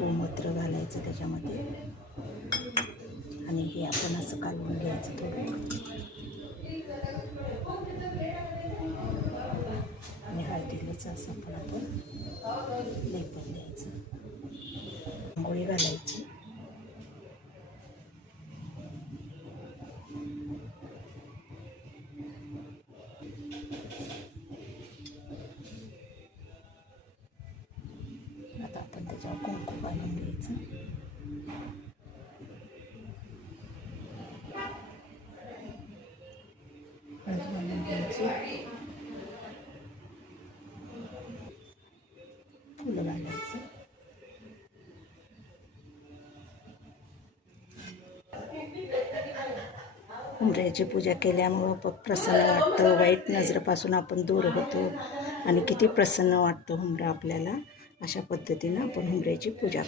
गोमूत्र घालायचं त्याच्यामध्ये आणि हे आपण असं कालवून घ्यायचं थोडं आणि हळदीलाच असं आपण लेपन द्यायचं. रांगोळी घालायची. आता आपण त्याच्यावर कुंकू घालून घ्यायचं. हळद घालून घ्यायची. फुलं घालायचं. हुंबऱ्याची पूजा केल्यामुळं प्रसन्न वाटतं, वाईट नजरेपासून आपण दूर होतो आणि किती प्रसन्न वाटतं हुंबरा आपल्याला. अशा पद्धतीनं आपण हुंबऱ्याची पूजा